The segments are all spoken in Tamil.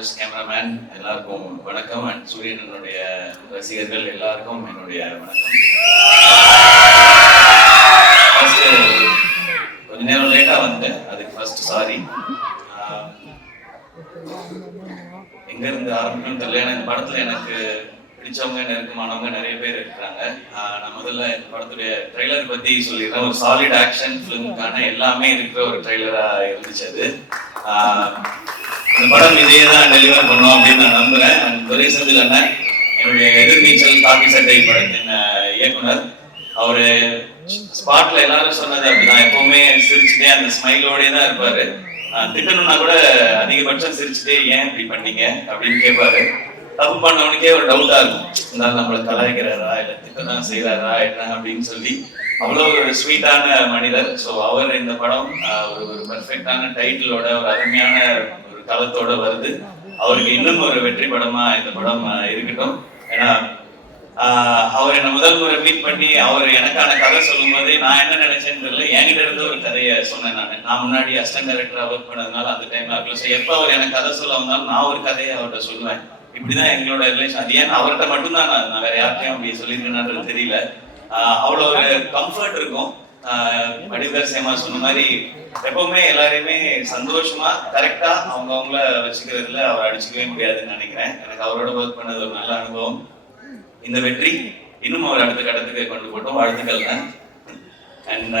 கேமராஸ், கேமராமேன் எல்லாருக்கும் வணக்கம். அண்ட் சூரியனனுடைய ரசிகர்கள் எல்லாருக்கும் என்னுடைய வணக்கம். கொஞ்ச நேரம் லேட்டா வந்துட்டேன், அதுக்கு ஃபர்ஸ்ட் சாரி. எங்க இருந்து ஆரம்பிக்கணும்னு தெரியல. ஏன்னா இந்த படத்துல எனக்கு பிடிச்சவங்க நெருக்கமானவங்க நிறைய பேர் இருக்கிறாங்க. நான் முதல்ல இந்த படத்துடைய ட்ரெய்லர் பத்தி சொல்லிடுறேன். ஒரு சாலிட் ஆக்ஷன் ஃபிலிமுக்கான எல்லாமே இருக்கிற ஒரு ட்ரெய்லரா இருந்துச்சு அது. இந்த படம் இதையே தான் டெலிவர் பண்ணோம் அப்படின்னு நான் நம்புறேன். அண்ட் துரை செந்தில் அண்ணன், என்னுடைய எதிர்நீச்சல் காப்பி சட்டை படத்தின் இயக்குனர், அவரு ஸ்பாட்ல எல்லாரும் சொன்னது அப்படிதான், எப்பவுமே சிரிச்சுட்டே அந்த ஸ்மைலோடே தான் இருப்பாரு. திட்டணும்னா கூட அதிகபட்சம் சிரிச்சுட்டே ஏன் இப்படி பண்ணீங்க அப்படின்னு கேட்பாரு. தப்பு பண்ணவனுக்கே ஒரு டவுட்டா இருக்கும், இருந்தாலும் நம்மளை கலாய்க்கிறாரா இல்ல திட்டம் செய்யறாரா என்ன அப்படின்னு சொல்லி. அவ்வளோ ஒரு ஸ்வீட்டான மனிதர். ஸோ அவர் இந்த படம் ஒரு பெர்ஃபெக்டான டைட்டிலோட ஒரு அருமையான ஒரு களத்தோட வருது. அவருக்கு இன்னும் ஒரு வெற்றி படமா இந்த படம் இருக்கட்டும். ஏன்னா அவர் என்ன முதல் முறை மீட் பண்ணி அவர் எனக்கான கதை சொல்லும் போதே நான் என்ன நினைச்சேன்னு தெரியல, என்கிட்ட இருந்து ஒரு கதையை சொன்னேன். நான் முன்னாடி அசிஸ்டன்ட் டைரக்டரா ஒர்க் பண்ணதுனால அந்த டைம்ல ஆகல. எப்ப அவர் எனக்கு கதை சொல்ல வந்தாலும் நான் ஒரு கதையை அவர்கிட்ட சொல்லுவேன். இப்படிதான் எங்களோட ரிலேஷன். அது ஏன்னா அவர்கிட்ட மட்டும்தான் நான் வேற யார்கிட்டையும் அப்படி சொல்லியிருக்கேன்றது தெரியல. அவ்வளோ ஒரு கம்ஃபர்ட் இருக்கும். வடிவேல் சேமா சொன்ன மாதிரி எப்பவுமே எல்லாரையுமே சந்தோஷமா கரெக்டா அவங்கள வச்சுக்கிறதுல அவர் அடிச்சுக்கவே முடியாதுன்னு நினைக்கிறேன். எனக்கு அவரோட ஒர்க் பண்ணது ஒரு நல்ல அனுபவம். இந்த வெற்றி இன்னும் அவர் அடுத்த கட்டத்துக்கு கொண்டு போட்டோம். வாழ்த்துக்கள். அண்ட்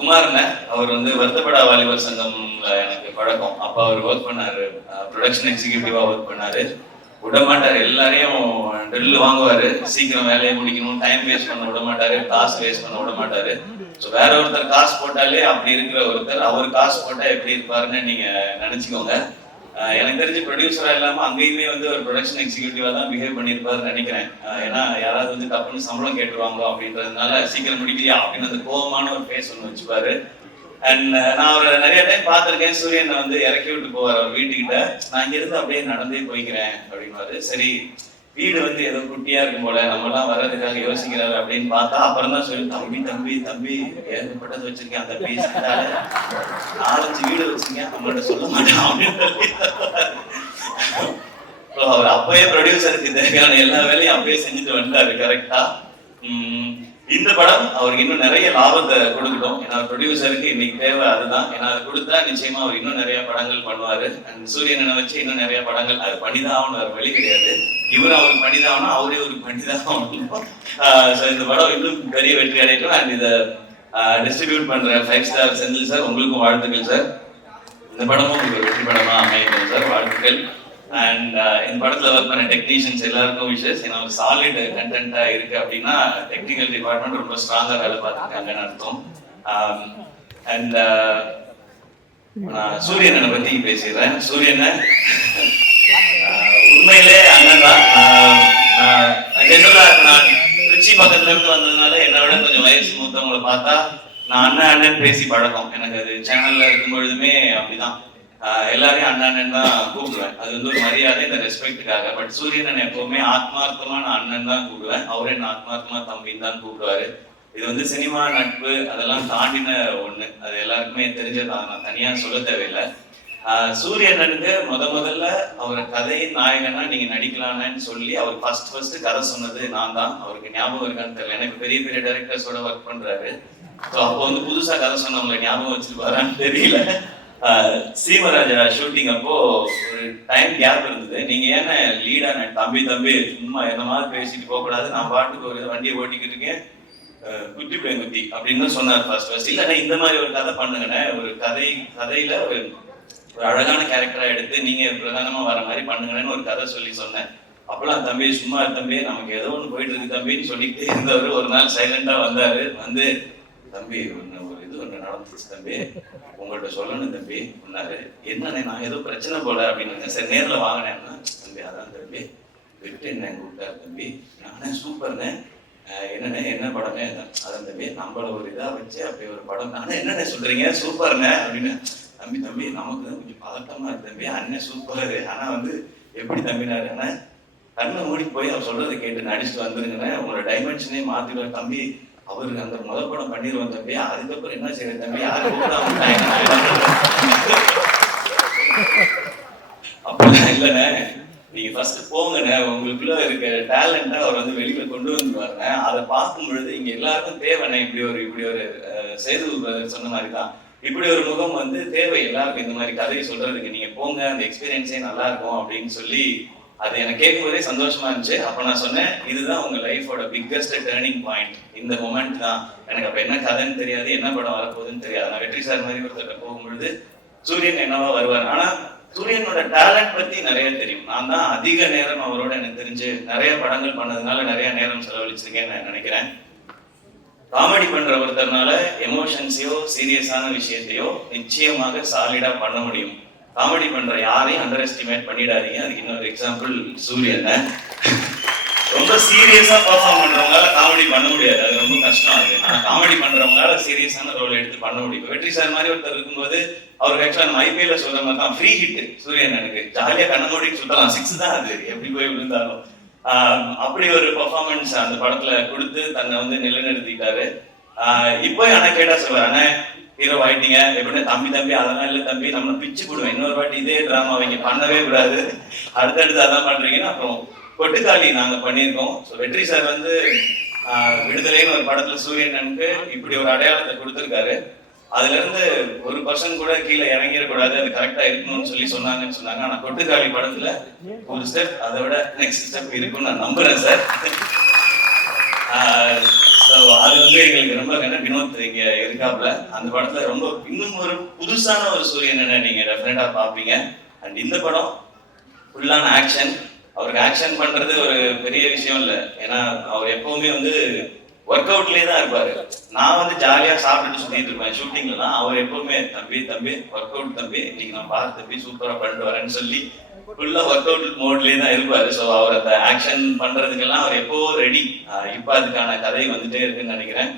குமார்ன, அவர் வருத்தப்படா வாலிபர் சங்கம்ல எனக்கு பழக்கம். அப்ப அவர் ஒர்க் பண்ணாரு, ப்ரொடக்ஷன் எக்ஸிக்யூட்டிவா ஒர்க் பண்ணாரு. விட மாட்டாரு, எல்லாரையும் ட்ரில் வாங்குவாரு, சீக்கிரம் வேலையை முடிக்கணும், டைம் வேஸ்ட் பண்ண விட மாட்டாரு, காசு வேஸ்ட் பண்ண விட மாட்டாரு. ஸோ வேற ஒருத்தர் காசு போட்டாலே அப்படி இருக்கிற ஒருத்தர் அவர் காசு போட்டா எப்படி இருப்பாருன்னு நீங்க நினைச்சுக்கோங்க. எனக்கு தெரிஞ்சு ப்ரொடியூசரா இல்லாம அங்கேயுமே ஒரு ப்ரொடக்ஷன் எக்ஸிக்யூட்டிவா தான் பிஹேவ் பண்ணிருப்பாருன்னு நினைக்கிறேன். ஏன்னா யாராவது தப்புன்னு சம்பளம் கேட்டுருவாங்களோ அப்படின்றதுனால சீக்கிரம் முடிக்கலையா அப்படின்னு அந்த கோபமான ஒரு ஃபேஸ் ஒன்று வச்சுப்பாரு. அண்ட் நான் அவரை நிறைய டைம் பார்த்திருக்கேன். சூரியன் இறக்கி விட்டு போவார் அவர் வீட்டுக்கிட்ட. நான் இங்க இருந்து அப்படியே நடந்தே போய்க்கிறேன் அப்படின்வாரு. சரி, வீடு ஏதோ குட்டியா இருக்கும் போல, நம்ம எல்லாம் வர்றதுக்காக யோசிக்கிறாரு அப்படின்னு பார்த்தா அப்புறம் தான் சொல்லி, தம்பி தம்பி தம்பி ஏகப்பட்டது வச்சிருக்கேன், அந்த பீஸ் 4-5 வீடு வச்சிருக்கேன், நம்மள்ட்ட சொல்ல மாட்டேன் அப்படின்னு. அவர் அப்பயே ப்ரொடியூசருக்கு தேவையான எல்லா வேலையும் அப்பயே செஞ்சுட்டு வந்தாரு கரெக்டா. இந்த படம் அவருக்கு இன்னும் நிறைய லாபத்தை கொடுக்கட்டும். ஏன்னா ப்ரொடியூசருக்கு இன்னைக்கு தேவை அதுதான். ஏன்னா அது கொடுத்தா நிச்சயமா அவர் இன்னும் நிறைய படங்கள் பண்ணுவாரு. அண்ட் சூரியனை வச்சு இன்னும் நிறைய படங்கள் அது பண்ணிதான் ஆகணும், அவர் வழி கிடையாது. இவரும் அவருக்கு பண்ணிதான் ஆகணும், அவரே ஒரு பண்ணிதான் ஆகணும். இந்த படம் இன்னும் பெரிய வெற்றி அடையட்டும். அண்ட் இதை டிஸ்ட்ரிபியூட் பண்ற 5 ஸ்டார் செந்தில் சார், உங்களுக்கும் வாழ்த்துக்கள் சார். இந்த படமும் உங்களுக்கு வெற்றி படமா அமையும் சார், வாழ்த்துக்கள். அண்ட் இந்த படத்துல ஒர்க் பண்ண டெக்னீஷியன்ஸ் எல்லாருக்கும் விஷஸ். ஏன்னா ஒரு சாலிட் கண்டென்ட்டா இருக்கு அப்படின்னா டெக்னிக்கல் டிபார்ட்மெண்ட் ரொம்ப ஸ்ட்ராங்கா வேலை பார்த்துருக்காங்கன்னு அர்த்தம். அண்ட் நான் சூரியனை பத்தி பேசிடுறேன். சூரியனை உண்மையிலே அண்ணன் தான். ஜெனரலா நான் திருச்சி பக்கத்துல இருந்து வந்ததுனால என்னை விட கொஞ்சம் வயசு மூத்தவங்களை பார்த்தா நான் அண்ணன் பேசி பழக்கம். எனக்கு அது சேனல்ல இருக்கும் பொழுதுமே அப்படிதான், எல்லாரையும் அண்ணன் தான் கூப்பிடுவேன். அது ஒரு மரியாதை, இந்த ரெஸ்பெக்டுக்காக. பட் சூரியன் எப்பவுமே ஆத்மார்த்தமா நான் அண்ணன் தான் கூப்பிடுவேன், அவரே நான் ஆத்மார்த்தமா தம்பின்னு தான் கூப்பிடுவாரு. இது சினிமா நட்பு அதெல்லாம் தாண்டின ஒண்ணு, அது எல்லாருக்குமே தெரிஞ்சதான், நான் தனியா சொல்ல தேவையில்லை. சூரியனுக்கு முதல்ல அவர் கதையின் நாயகனா நீங்க நடிக்கலான்னு சொல்லி அவர் ஃபர்ஸ்ட் கதை சொன்னது நான் தான். அவருக்கு ஞாபகம் இருக்கான்னு தெரியல, எனக்கு பெரிய பெரிய டைரக்டர்ஸோட ஒர்க் பண்றாரு. ஸோ அப்போ புதுசா கதை சொன்னவங்களை ஞாபகம் வச்சிருப்பாரான்னு தெரியல. சீமராஜா ஷூட்டிங் அப்போ ஒரு டைம் கேப் இருந்தது. நீங்க ஏன்னா லீடா தம்பி தம்பி சும்மா என்ன மாதிரி பேசிட்டு போக கூடாது, நான் பாட்டுக்கு ஒரு வண்டியை ஓட்டிக்கிட்டு இருக்கேன், குட்டி பிள்ளைங்க குட்டி அப்படின்னு சொன்னார் ஃபர்ஸ்ட். இல்லைன்னா இந்த மாதிரி ஒரு கதை பண்ணுங்கண்ணே, ஒரு கதையில ஒரு அழகான கேரக்டரா எடுத்து நீங்க பிரதானமா வர மாதிரி பண்ணுங்கன்னு ஒரு கதை சொல்லி சொன்னேன். அப்பெல்லாம் தம்பி சும்மா தம்பி நமக்கு ஏதோ ஒண்ணு போயிட்டு இருக்கு தம்பின்னு சொல்லிட்டு இருந்தவர் ஒரு நாள் சைலண்டா வந்தாரு. தம்பி ஒண்ணு நடந்துச்சு தம்பி, உங்கள்கிட்ட சொல்லணும் தம்பி சொன்னாரு. என்னண்ணே நான் ஏதோ பிரச்சனை போல அப்படின்னு. சரி நேரில் வாங்கினேன்னா, தம்பி அதான் தம்பி விட்டு என்ன கூப்பிட்டாரு தம்பி. நானே சூப்பர்ண்ணே, என்னண்ணே என்ன படமே அதான் தம்பி நம்மள ஒரு இதா வச்சு அப்படி ஒரு படம். நானே என்னண்ணே சொல்றீங்க சூப்பர்ண்ணே அப்படின்னு. தம்பி நமக்கு தான் கொஞ்சம் பதட்டமா இருக்கு தம்பி, அண்ணன் சூப்பர். ஆனா எப்படி தம்பினாரு, அண்ணா கண்ணை மூடி போய் அவர் சொல்றதை கேட்டு நடிச்சுட்டு வந்துருங்கண்ணே, உங்களோட டைமென்ஷனே மாத்திடுவார் தம்பி. அவருக்கு அந்த முதல் படம் பண்ணிடுவோம் தம்பி, அதுக்கப்புறம் என்ன செய்யறது தம்பி, யாரு அப்படிலாம் இல்லைண்ணே, நீங்க ஃபர்ஸ்ட் போங்கண்ணே, உங்களுக்குள்ள இருக்க டேலண்ட்டை அவர் வந்து வெளியில கொண்டு வந்துருவாருங்க. அதை பார்க்கும் பொழுது இங்க எல்லாருக்கும் தேவைண்ணே. இப்படி ஒரு சேது பிரதர் சொன்ன மாதிரி தான், இப்படி ஒரு முகம் வந்து தேவை எல்லாருக்கும். இந்த மாதிரி கதையை சொல்றதுக்கு நீங்க போங்க, அந்த எக்ஸ்பீரியன்ஸே நல்லா இருக்கும் அப்படின்னு சொல்லி அது எனக்கு கேட்கும்போதே சந்தோஷமா இருந்துச்சு. அப்ப நான் சொன்னேன், இதுதான் உங்க லைஃபோட பிக்கஸ்ட் டேர்னிங் பாயிண்ட், இந்த மொமெண்ட் தான். எனக்கு அப்ப என்ன கதைன்னு தெரியாது, என்ன படம் வரப்போகுதுன்னு தெரியாது. நான் வெற்றி சார் மாதிரி ஒருத்தர் போகும்பொழுது சூரியன் என்னவா வருவார், ஆனா சூரியனோட டேலண்ட் பத்தி நிறைய தெரியும். நான் தான் அதிக நேரம் அவரோட எனக்கு தெரிஞ்சு நிறைய படங்கள் பண்ணதுனால நிறைய நேரம் செலவழிச்சிருக்கேன்னு நான் நினைக்கிறேன். காமெடி பண்ற ஒருத்தர்னால எமோஷன்ஸையோ சீரியஸான விஷயத்தையோ நிச்சயமாக சாலிடா பண்ண முடியும். காமெடி பண்ற யாரையும் அண்டர் எஸ்டிமேட் பண்ணிடாதீங்க. அதுக்கு இன்னொரு எக்ஸாம்பிள் சூரியன். ரொம்ப சீரியஸா பெர்ஃபார்ம் பண்றவங்களால காமெடி பண்ண முடியாது, அது ரொம்ப கஷ்டம். அது ஆனா காமெடி பண்றவங்களால சீரியஸான ரோல் எடுத்து பண்ண முடியும். வெற்றி சார் மாதிரி ஒருத்தர் இருக்கும்போது அவருக்கு ஆக்சுவலா நம்ம ஐபிஎல்ல சொல்ற மாதிரி தான் ஃப்ரீ ஹிட் சூரியன். எனக்கு ஜாலியா கண்ணமூடி சுத்தலாம், 6 தான் அது எப்படி போய் விழுந்தாலும். அப்படி ஒரு பெர்ஃபார்மன்ஸ் அந்த படத்துல கொடுத்து தன்னை வந்து நிலைநிறுத்திட்டாரு. இப்போ எனக்கு கேட்டா சொல்லுவாரு, அண்ணே ஹீரோ ஆயிட்டீங்க எப்படின்னா, தம்பி அதெல்லாம் இல்லை தம்பி, நம்ம பிச்சு போடுவேன், இன்னொரு வாட்டி இதே டிராமா அவங்க பண்ணவே கூடாது, அடுத்தடுத்து அதான் பண்றீங்கன்னு. அப்புறம் கொட்டுக்காளி நாங்க பண்ணியிருக்கோம். ஸோ வெற்றி சார் வந்து விடுதலைன்னு ஒரு படத்துல சூரியனுக்கு இப்படி ஒரு அடையாளத்தை கொடுத்துருக்காரு. அதுல இருந்து ஒரு பர்சன் கூட கீழே இறங்கிடக்கூடாது, அது கரெக்டா இருக்கணும்னு சொன்னாங்கன்னு சொன்னாங்க. ஆனா கொட்டுக்காளி படத்துல ஒரு ஸ்டெப் அதை விட நெக்ஸ்ட் ஸ்டெப் இருக்குன்னு நான் நம்புறேன் சார். அது வந்து எங்களுக்கு ரொம்ப வினோத் இங்க இருக்காப்ல அந்த படத்துல ரொம்ப இன்னும் ஒரு புதுசான ஒரு சூரியன் நீங்க டெஃபினட்டா பாப்பீங்க. அண்ட் இந்த படம் ஃபுல்லான ஆக்ஷன். அவருக்கு ஆக்ஷன் பண்றது ஒரு பெரிய விஷயம் இல்லை, ஏன்னா அவர் எப்பவுமே வந்து ஒர்க் அவுட்லயே தான் இருப்பாரு. நான் வந்து ஜாலியா சாப்பிட்டுட்டு சுத்திட்டு இருப்பேன் ஷூட்டிங்லாம். அவர் எப்பவுமே தம்பி ஒர்க் அவுட் தம்பி, இன்னைக்கு நான் பார்த்து தம்பி சூப்பரா பண்ணிட்டு வரேன்னு சொல்லி ஃபுல்லா ஒர்க் அவுட் மோட்லயே தான் இருப்பாரு. ஸோ அவர் அந்த ஆக்ஷன் பண்றதுக்கெல்லாம் அவர் எப்போ ரெடி. இப்போ அதுக்கான கதை வந்துட்டே இருக்குன்னு நினைக்கிறேன்.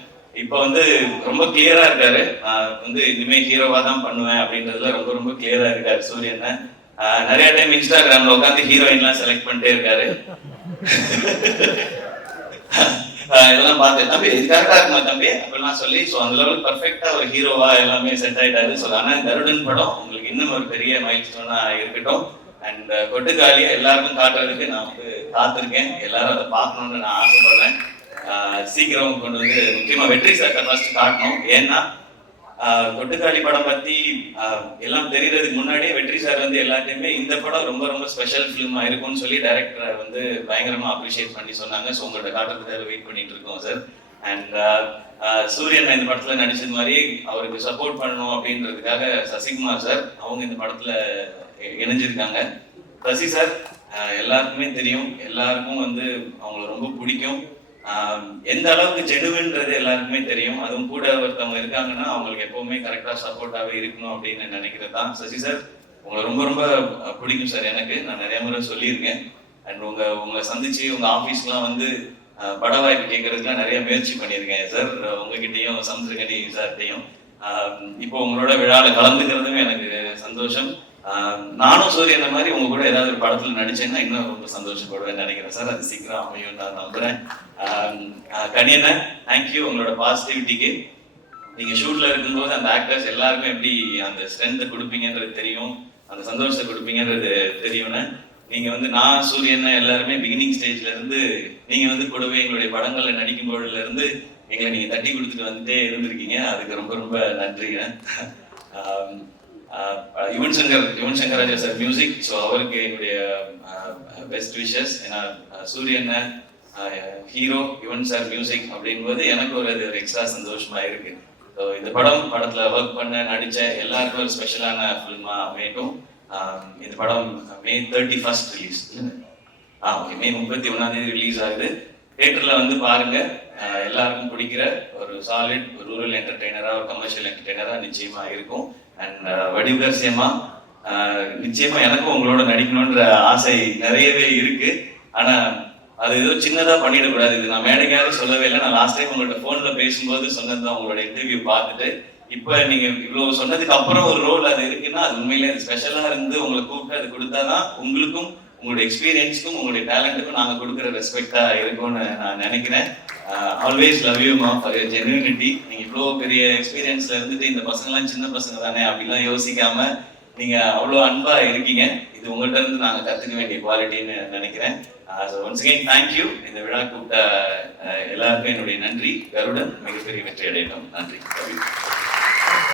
இப்போ வந்து ரொம்ப கிளியரா இருக்காரு, நான் வந்து இனிமே ஹீரோவா தான் பண்ணுவேன் அப்படின்றதுல ரொம்ப ரொம்ப கிளியரா இருக்காரு சூரியன். நிறைய டைம் இன்ஸ்டாகிராம்ல உட்காந்து ஹீரோயின்லாம் செலக்ட் பண்ணிட்டே இருக்காரு. இதெல்லாம் பார்த்து தம்பி இது கரெக்டா இருக்குமா தம்பி அப்படிலாம் சொல்லி, ஸோ அந்த லெவலுக்கு பர்ஃபெக்டா ஒரு ஹீரோவா எல்லாமே செட் ஆயிட்டாரு. ஸோ ஆனா கருடன் படம் உங்களுக்கு இன்னும் ஒரு பெரிய மைல்ஸ்டோனா இருக்கட்டும். அண்ட் கொட்டுக்காலியா எல்லாருக்கும் காட்டுறதுக்கு நான் வந்து காத்திருக்கேன். எல்லாரும் அதை பார்க்கணும்னு நான் ஆசைப்படுறேன். சீக்கிரம் கொண்டு வந்து முக்கியமா வெற்றி சார்ட்ட ஃபர்ஸ்ட் காட்டணும். ஏன்னா கொட்டுக்காளி படம் பத்தி எல்லாம் தெரியறதுக்கு முன்னாடியே வெற்றி சார் வந்து எல்லாத்தையுமே இந்த படம் ரொம்ப ரொம்ப ஸ்பெஷல் ஃபிலிமா இருக்கும்னு சொல்லி டைரக்டரை வந்து பயங்கரமா அப்ரிஷியேட் பண்ணி சொன்னாங்க. ஸோ உங்களோட காட்டுறதுக்காக வெயிட் பண்ணிட்டு இருக்கோம் சார். அண்ட் சூரியன் இந்த படத்துல நடிச்சது மாதிரி அவருக்கு சப்போர்ட் பண்ணணும் அப்படின்றதுக்காக சசிகுமார் சார் அவங்க இந்த படத்துல இணைஞ்சிருக்காங்க. சசி சார் எல்லாருக்குமே தெரியும், எல்லாருக்கும் வந்து அவங்கள ரொம்ப பிடிக்கும். எந்த அளவுக்கு ஜெனுவின்றது எல்லாருக்குமே தெரியும். அதுவும் கூட ஒருத்தவங்க இருக்காங்கன்னா அவங்களுக்கு எப்பவுமே கரெக்டா சப்போர்ட்டாவே இருக்கணும் அப்படின்னு நினைக்கிறது தான். சசி சார் உங்களை ரொம்ப ரொம்ப பிடிக்கும் சார் எனக்கு, நான் நிறைய முறை சொல்லியிருக்கேன். அண்ட் உங்களை சந்திச்சு உங்க ஆஃபீஸ்லாம் வந்து பட வாய்ப்பு கேட்கறதுக்குலாம் நிறைய முயற்சி பண்ணியிருக்கேன் சார், உங்ககிட்டையும் சமுத்திரகனி சார்ட்டையும். இப்போ உங்களோட விழாவில் கலந்துக்கிறதும் எனக்கு சந்தோஷம். நானும் சூரியன் மாதிரி உங்க கூட ஏதாவது ஒரு படத்துல நடிச்சேன்னா இன்னும் ரொம்ப சந்தோஷப்படுவேன்னு நினைக்கிறேன் சார். அது சீக்கிரம் அமையும் நான் நம்புறேன். கனியண்ண தேங்க்யூ உங்களோட பாசிட்டிவிட்டிக்கு. நீங்க ஷூட்ல இருக்கும்போது அந்த ஆக்டர்ஸ் எல்லாருமே எப்படி அந்த ஸ்ட்ரென்த்தை கொடுப்பீங்கன்றது தெரியும், அந்த சந்தோஷத்தை கொடுப்பீங்கன்றது தெரியும்னு. நீங்க வந்து நான் சூரியன் எல்லாருமே பிகினிங் ஸ்டேஜ்ல இருந்து நீங்க வந்து கூடவே எங்களுடைய படங்கள்ல நடிக்கும் போதுல இருந்து எங்களை நீங்க தட்டி கொடுத்துட்டு வந்துட்டே இருந்திருக்கீங்க. அதுக்கு ரொம்ப ரொம்ப நன்றிங்க. Yuvan Shankar Raja sir music, so அவருக்கு எங்களுடைய பெஸ்ட் விஷஸ். ஏன்னா சூரியன் ஹீரோ, யுவன் சார் மியூசிக் அப்படிங்கும்போது எனக்கு ஒரு எக்ஸ்ட்ரா சந்தோஷமா இருக்கு. ஸோ இந்த படத்துல ஒர்க் பண்ண நடிச்ச எல்லாருக்கும் ஒரு ஸ்பெஷலான ஃபிலிமா அமையட்டும். இந்த படம் May 31 release. Okay, May 31 release ஆகுது. தியேட்டர்ல வந்து பாருங்க. எல்லாருக்கும் பிடிக்கிற ஒரு சாலிட் ரூரல் என்டர்டெய்னரா, ஒரு கமர்ஷியல் என்டர்டெய்னரா நிச்சயமா இருக்கும். அண்ட் வடிவகரசியமா நிச்சயமா எனக்கும் உங்களோட நடிக்கணும்ன்ற ஆசை நிறையவே இருக்கு. ஆனா அது ஏதோ சின்னதா பண்ணிடக்கூடாது. இது நான் மேடைக்காக சொல்லவே இல்லை, நான் லாஸ்ட் டைம் உங்கள்ட்ட போன்ல பேசும்போது சொன்னதுதான். உங்களோட இன்டர்வியூ பார்த்துட்டு இப்ப நீங்க இவ்வளவு சொன்னதுக்கு அப்புறம் ஒரு ரோல் அது இருக்குன்னா அது உண்மையிலே ஸ்பெஷலா இருந்து உங்களை கூப்பிட்டு அது கொடுத்தாதான் உங்களுக்கும் உங்களுடைய எக்ஸ்பீரியன்ஸ்க்கும் உங்களுடைய டேலண்ட்டுக்கும் நாங்க கொடுக்குற ரெஸ்பெக்டா இருக்கும்னு நான் நினைக்கிறேன். ஆல்வேஸ் லவ் யூ மா ஃபார் யுவர் ஜென்யூனிட்டி. நீங்க இவ்வளோ பெரிய எக்ஸ்பீரியன்ஸ்ல இருந்துட்டு இந்த பசங்கெல்லாம் சின்ன பசங்க தானே அப்படிலாம் யோசிக்காம நீங்க அவ்வளோ அன்பா இருக்கீங்க. இது உங்கள்கிட்ட இருந்து நாங்க கத்துக்க வேண்டிய குவாலிட்டின்னு நினைக்கிறேன். Once again thank you. இந்த விழா கூப்பிட்ட எல்லாருக்கும் என்னுடைய நன்றி. கருடன் மிகப்பெரிய வெற்றி அடையணும். நன்றி.